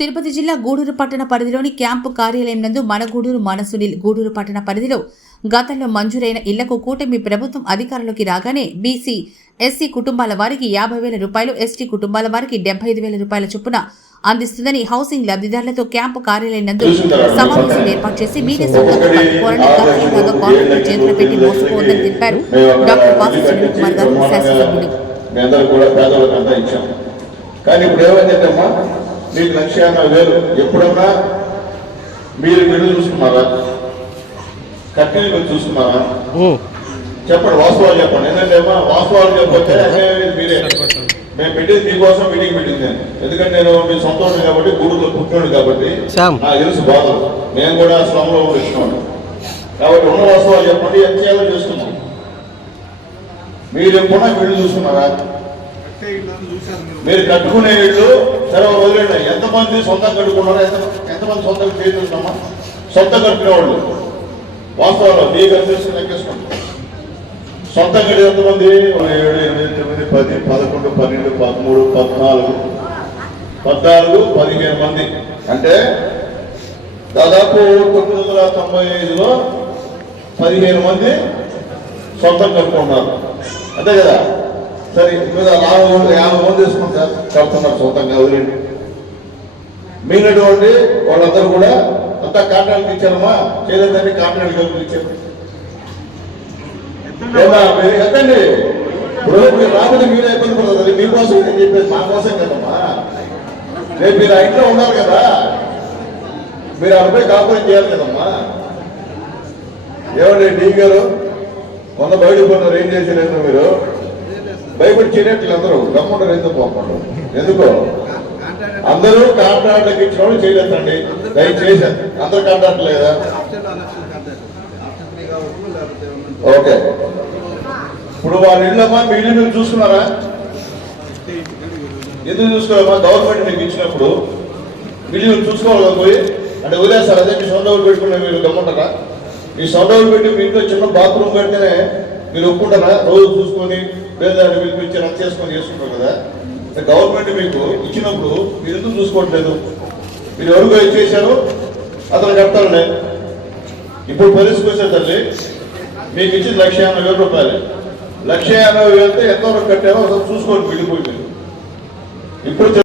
తిరుపతి జిల్లా గూడూరు పట్టణ పరిధిలోని క్యాంపు కార్యాలయం నందు మన గూడూరు మన సునీల్ గూడూరు పట్టణ పరిధిలో గతంలో మంజూరైన ఇళ్లకు కూటమి ప్రభుత్వం అధికారంలోకి రాగానే బీసీ ఎస్సీ కుటుంబాల వారికి 50,000 రూపాయలు, ఎస్టీ కుటుంబాల వారికి 75,000 రూపాయల చొప్పున అందిస్తుందని హౌసింగ్ లబ్ధిదారులతో క్యాంపు కార్యాలయం నందు సమావేశం ఏర్పాటు చేసి మీడియా సోదరులతో పట్టుకోవాలని గతంలో గవర్నమెంట్ చేతులు పెట్టి మోసపోవద్దని తెలిపారు డాక్టర్ వాసు సునీల్ కుమార్ గారు శాసనసభ్యులు. మీకు 1,50,000 ఎప్పుడన్నా మీరు వీళ్ళు చూసుకున్నారా? కట్టిన మీరు చూసుకున్నారా? చెప్పండి, వాస్తవాలు చెప్పండి. ఏంటంటే వాస్తవాలు చెప్పొచ్చే మీరే. మేము పెట్టింది మీకోసం మీటింగ్ పెట్టింది నేను. ఎందుకంటే నేను మీ సొంత కాబట్టి గూడూరులో పుట్టినోడు కాబట్టి నాకు తెలుసు బాధలు. మేము కూడా శ్రమంలో ఉండిస్తున్నాను కాబట్టి ఉన్న వాస్తవాలు చెప్పండి. ఎంత చేయాలో చేసుకున్నాం. మీరు ఎప్పుడన్నా వీళ్ళు చూసుకున్నారా? మీరు కట్టుకునే ఇళ్ళు సరే వదిలేండి. ఎంతమంది సొంతం కట్టుకున్నారో ఎంతమంది సొంతం చేస్తున్నామా? సొంతం కట్టుకునే వాళ్ళు వాస్తవాలు మీకు అనిపిస్తుంది లెక్కేసుకోండి. సొంతం కట్టి ఎంతమంది? 7, 8, 9, 10, 11, 12, 13, 14, 15 మంది. అంటే దాదాపు 995లో 15 మంది సొంతం కట్టుకున్నారు. అంతే కదా? సరే, మీద 50 మంది తీసుకుంటారు కడుతున్నారు సొంతంగా వదిలేండి. మిగిలినటువంటి వాళ్ళందరూ కూడా అంతా కాంట్రాక్ట్ ఇచ్చారమ్మా. చేయలేదండి, కాంట్రాక్ట్ ఎవరు ఇచ్చారు? ఎంతండి? ఇప్పుడు రాబోతే మీరే ఇబ్బంది పడుతుంది. మీకోసం నేను చెప్పేది మా కోసం కదమ్మా. రేపు మీరు ఆ ఇంట్లో ఉన్నారు కదా, మీరు అక్కడ కాపురం చేయాలి కదమ్మా. ఏమండి డీ గారు మొన్న బయటకు పోతున్నారు, ఏం చేసేలేదు మీరు? భయపడి చేయనట్లు అందరూ గమ్ముంటారు. ఎందుకు పోకుండా? ఎందుకో అందరూ కాంట్రాక్ట్లకు ఇచ్చిన వాళ్ళు చేయలేదండి. దయచేసి అందరు కాంట్రాక్ట్ లేదా? ఓకే, ఇప్పుడు వాళ్ళ ఇళ్ళమ్మా, మీ ఇల్లు మీరు చూసుకున్నారా? ఎందుకు చూసుకోవాలమ్మా? గవర్నమెంట్ మీకు ఇచ్చినప్పుడు ఇల్లు మీరు చూసుకోవాలి పోయి. అంటే వదిలేస్తారు. అదే మీ సొంత ఊరు పెట్టుకునే మీరు గమ్ముంటారా? మీ సొంత ఊరు పెట్టి మీ ఇంట్లో చిన్న బాత్రూమ్ పెడితేనే మీరు ఒప్పుకుంటారా? రోజు చూసుకొని పేదవాడిని పిలిపించి రద్దు చేసుకుంటారు కదా. గవర్నమెంట్ మీకు ఇచ్చినప్పుడు మీరు ఎందుకు చూసుకోవట్లేదు? మీరు ఎవరికో ఇచ్చేసారు, అతను కడతారులే. ఇప్పుడు పరిస్థితి వచ్చే తల్లి మీకు ఇచ్చింది 1,50,000 రూపాయలు. 1,50,000 ఎంతవరకు కట్టారో అసలు చూసుకోండి. వెళ్ళిపోయింది ఇప్పుడు